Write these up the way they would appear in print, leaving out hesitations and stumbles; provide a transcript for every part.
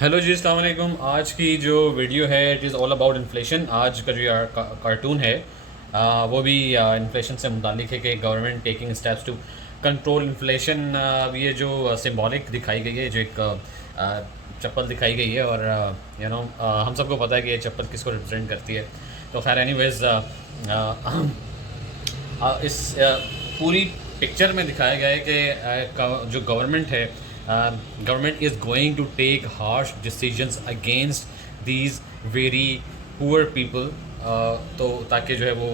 Hello जी, अस्सलाम वालेकुम। आज की जो वीडियो है it is all about inflation. आज का जो कार्टून है वो भी इन्फ्लेशन से मुतालिक है कि government taking steps to control inflation. ये जो सिंबॉलिक दिखाई गई है, जो एक चप्पल दिखाई गई है, और हम सबको पता है कि ये चप्पल किसको रिप्रेजेंट करती है। तो खैर एनीवेज इस पूरी पिक्चर में दिखाया गया है कि जो गवर्नमेंट है, government is going to take harsh decisions against these very poor people, तो ताकि जो है वो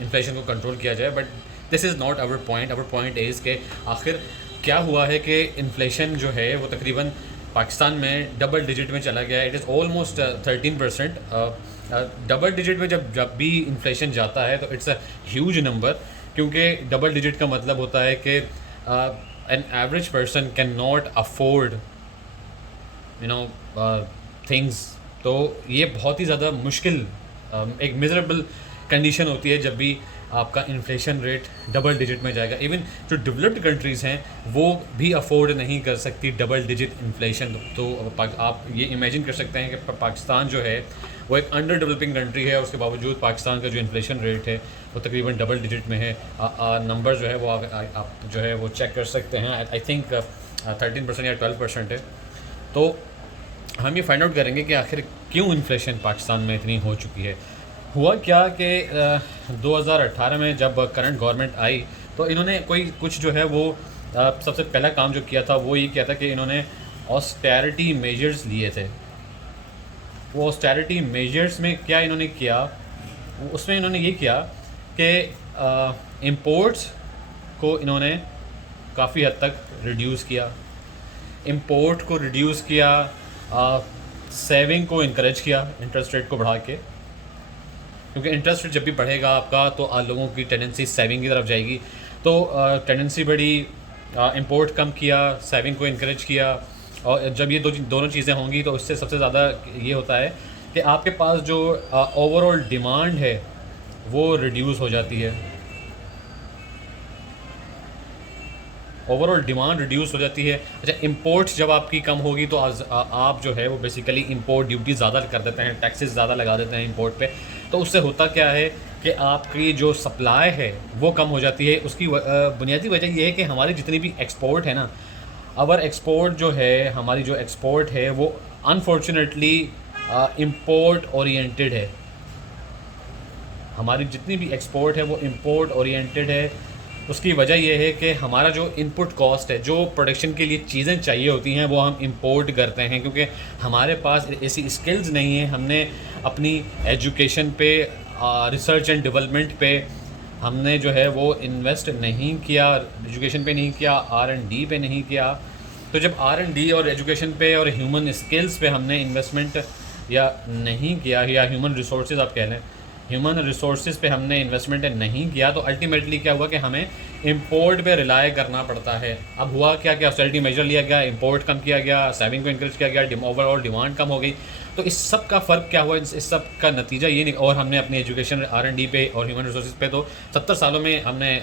इन्फ्लेशन को कंट्रोल किया जाए। But this is not our point is के आखिर क्या हुआ है कि इन्फ्लेशन जो है वो तकरीबन पाकिस्तान में डबल डिजिट में चला गया है। It is almost 13%। Double digit में जब जब भी इन्फ्लेशन जाता है तो इट्स अ ह्यूज नंबर, क्योंकि डबल डिजिट का मतलब होता है कि an average person can not afford you know things. तो ये बहुत ही ज़्यादा मुश्किल, एक मिजरेबल कंडीशन होती है जब भी आपका इन्फ्लेशन रेट डबल डिजिट में जाएगा। इवन जो डेवलप्ड कंट्रीज़ हैं वो भी अफोर्ड नहीं कर सकती डबल डिजिट इन्फ्लेशन। तो आप ये इमेजिन कर सकते हैं कि पाकिस्तान जो है वो एक अंडर डेवलपिंग कंट्री है, उसके बावजूद पाकिस्तान का जो इन्फ्लेशन रेट है वो तकरीबन डबल डिजिट में है। नंबर जो है वो आप जो है वो चेक कर सकते हैं। आई थिंक 13% या 12% है। तो हम ये फाइंड आउट करेंगे कि आखिर क्यों इन्फ्लेशन पाकिस्तान में इतनी हो चुकी है। हुआ क्या कि 2018 में जब करंट गवर्नमेंट आई तो इन्होंने कुछ जो है वो सबसे पहला काम जो किया था वो ये किया था कि इन्होंने ऑस्टेरिटी मेजर्स लिए थे। वो ऑस्टेरिटी मेजर्स में क्या इन्होंने किया, उसमें इन्होंने ये किया कि इंपोर्ट्स को इन्होंने काफ़ी हद तक रिड्यूस किया। इंपोर्ट को रिड्यूस किया, सेविंग को इनकरेज किया इंटरेस्ट रेट को बढ़ा के, क्योंकि इंटरेस्ट रेट जब भी बढ़ेगा आपका तो लोगों की टेंडेंसी सेविंग की तरफ जाएगी। तो टेंडेंसी बढ़ी, इंपोर्ट कम किया, सेविंग को इनकरेज किया। और जब ये दोनों चीज़ें होंगी तो उससे सबसे ज़्यादा ये होता है कि आपके पास जो ओवरऑल डिमांड है वो रिड्यूस हो जाती है। ओवरऑल डिमांड रिड्यूस हो जाती है। अच्छा, इंपोर्ट्स जब आपकी कम होगी तो आप जो है वो बेसिकली इंपोर्ट ड्यूटी ज़्यादा कर देते हैं, टैक्सेस ज़्यादा लगा देते हैं इंपोर्ट पे। तो उससे होता क्या है कि आपकी जो सप्लाई है वो कम हो जाती है। उसकी बुनियादी वजह यह है कि हमारी जितनी भी एक्सपोर्ट है ना, अवर एक्सपोर्ट जो है, हमारी जो एक्सपोर्ट है वो अनफॉर्चुनेटली इंपोर्ट ओरिएंटेड है। हमारी जितनी भी एक्सपोर्ट है वो इंपोर्ट ओरिएंटेड है। उसकी वजह यह है कि हमारा जो इनपुट कॉस्ट है, जो प्रोडक्शन के लिए चीज़ें चाहिए होती हैं वो हम इंपोर्ट करते हैं, क्योंकि हमारे पास ऐसी स्किल्स नहीं है। हमने अपनी एजुकेशन पे, रिसर्च एंड डेवलपमेंट पे हमने जो है वो इन्वेस्ट नहीं किया, एजुकेशन पे नहीं किया, R&D पे नहीं किया। तो जब R&D और एजुकेशन पे और ह्यूमन स्किल्स पे हमने इन्वेस्टमेंट या नहीं किया, या ह्यूमन रिसोर्सेज आप कह लें, ह्यूमन रिसोर्सेज पे हमने इन्वेस्टमेंट नहीं किया, तो अल्टीमेटली क्या हुआ कि हमें इंपोर्ट पे रिलाय करना पड़ता है। अब हुआ क्या कि ऑस्टेरिटी मेजर लिया गया, इंपोर्ट कम किया गया, सेविंग को इंकरेज किया गया, ओवरऑल डिमांड कम हो गई। तो इस सब का फ़र्क क्या हुआ, इस सब का नतीजा ये नहीं। और हमने अपनी एजुकेशन, R&D पे और ह्यूमन रिसोर्सेज पे तो 70 सालों में हमने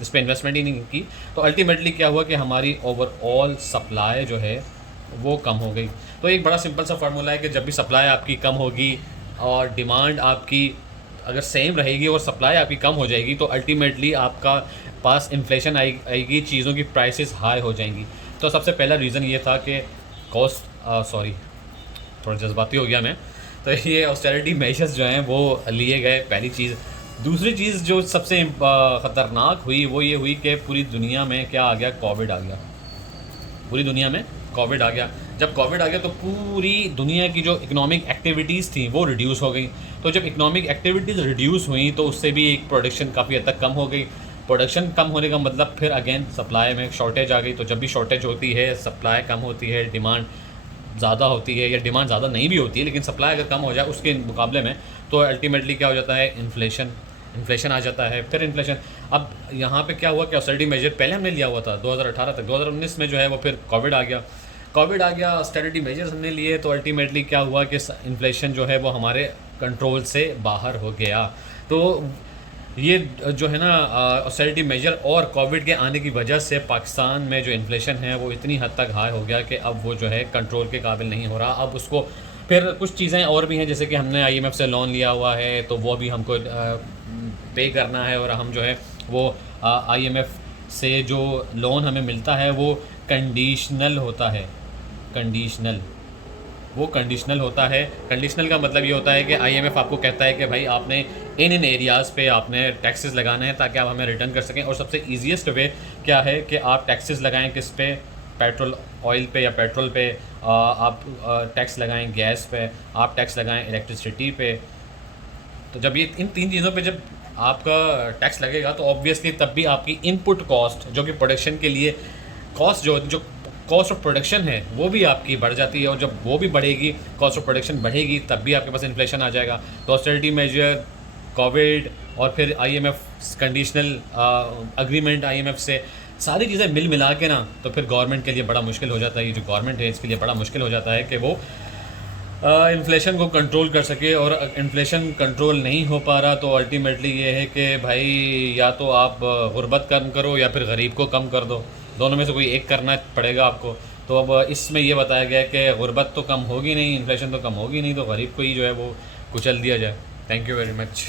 इस पर इन्वेस्टमेंट ही नहीं की। तो अल्टीमेटली क्या हुआ कि हमारी ओवरऑल सप्लाई जो है वो कम हो गई। तो एक बड़ा सिंपल सा फार्मूला है कि जब भी सप्लाई आपकी कम होगी और डिमांड आपकी अगर सेम रहेगी और सप्लाई आपकी कम हो जाएगी, तो अल्टीमेटली आपका पास इन्फ्लेशन आएगी, चीज़ों की प्राइसेस हाई हो जाएंगी। तो सबसे पहला रीज़न ये था कि सॉरी, थोड़ा जज्बाती हो गया मैं। तो ये ऑस्टेरिटी मेजर्स जो हैं वो लिए गए, पहली चीज़। दूसरी चीज़ जो सबसे ख़तरनाक हुई वो ये हुई कि पूरी दुनिया में क्या आ गया, कोविड आ गया। पूरी दुनिया में कोविड आ गया। जब कोविड आ गया तो पूरी दुनिया की जो इकोनॉमिक एक्टिविटीज़ थी वो रिड्यूस हो गई। तो जब इकोनॉमिक एक्टिविटीज़ रिड्यूस हुई तो उससे भी एक प्रोडक्शन काफ़ी हद तक कम हो गई। प्रोडक्शन कम होने का मतलब फिर अगेन सप्लाई में शॉर्टेज आ गई। तो जब भी शॉर्टेज होती है, सप्लाई कम होती है, डिमांड ज़्यादा होती है, या डिमांड ज़्यादा नहीं भी होती है लेकिन सप्लाई अगर कम हो जाए उसके मुकाबले में, तो अल्टीमेटली क्या हो जाता है, इन्फ्लेशन आ जाता है। फिर इन्फ्लेशन, अब यहाँ पे क्या हुआ कि ऑस्टेरिटी मेजर पहले हमने लिया हुआ था 2018 तक, 2019 में जो है वो फिर कोविड आ गया, ऑस्टेरिटी मेजर्स हमने लिए, तो अल्टीमेटली क्या हुआ कि इन्फ्लेशन जो है वो हमारे कंट्रोल से बाहर हो गया। तो ये जो है ना ऑस्टेरिटी मेजर और कोविड के आने की वजह से पाकिस्तान में जो इन्फ्लेशन है वो इतनी हद तक हाई हो गया कि अब वो जो है कंट्रोल के काबिल नहीं हो रहा। अब उसको फिर कुछ चीज़ें और भी हैं, जैसे कि हमने आईएमएफ से लोन लिया हुआ है तो वो भी हमको पे करना है, और हम जो है वो आईएमएफ से जो लोन हमें मिलता है वो कंडीशनल होता है। कंडीशनल, वो कंडीशनल होता है। कंडीशनल का मतलब ये होता है कि आईएमएफ आपको कहता है कि भाई आपने इन एरियाज़ पे आपने टैक्सेस लगाने हैं ताकि आप हमें रिटर्न कर सकें। और सबसे ईजीएस्ट वे क्या है कि आप टैक्सेस लगाएं किस पे, पेट्रोल ऑयल पे या पेट्रोल पे, आप टैक्स लगाएं गैस पे, आप टैक्स लगाएं इलेक्ट्रिसिटी पे। तो जब ये इन तीन चीज़ों पे जब आपका टैक्स लगेगा तो ऑब्वियसली तब भी आपकी इनपुट कॉस्ट जो कि प्रोडक्शन के लिए कॉस्ट जो जो कॉस्ट ऑफ प्रोडक्शन है वो भी आपकी बढ़ जाती है, और जब वो भी बढ़ेगी, कॉस्ट ऑफ प्रोडक्शन बढ़ेगी, तब भी आपके पास इन्फ्लेशन आ जाएगा। तो ऑस्टेरिटी मेजर, कोविड और फिर आईएमएफ कंडीशनल अग्रीमेंट आईएमएफ से, सारी चीज़ें मिल मिला के ना तो फिर गवर्नमेंट के लिए बड़ा मुश्किल हो जाता है। ये जो गवर्नमेंट है इसके लिए बड़ा मुश्किल हो जाता है कि वो इन्फ्लेशन को कंट्रोल कर सके। और इन्फ्लेशन कंट्रोल नहीं हो पा रहा तो अल्टीमेटली ये है कि भाई या तो आप गुर्बत कम करो या फिर गरीब को कम कर दो, दोनों में से कोई एक करना पड़ेगा आपको। तो अब इसमें ये बताया गया है कि गुर्बत तो कम होगी नहीं, इन्फ्लेशन तो कम होगी नहीं, तो गरीब को ही जो है वो कुचल दिया जाए। Thank you very much.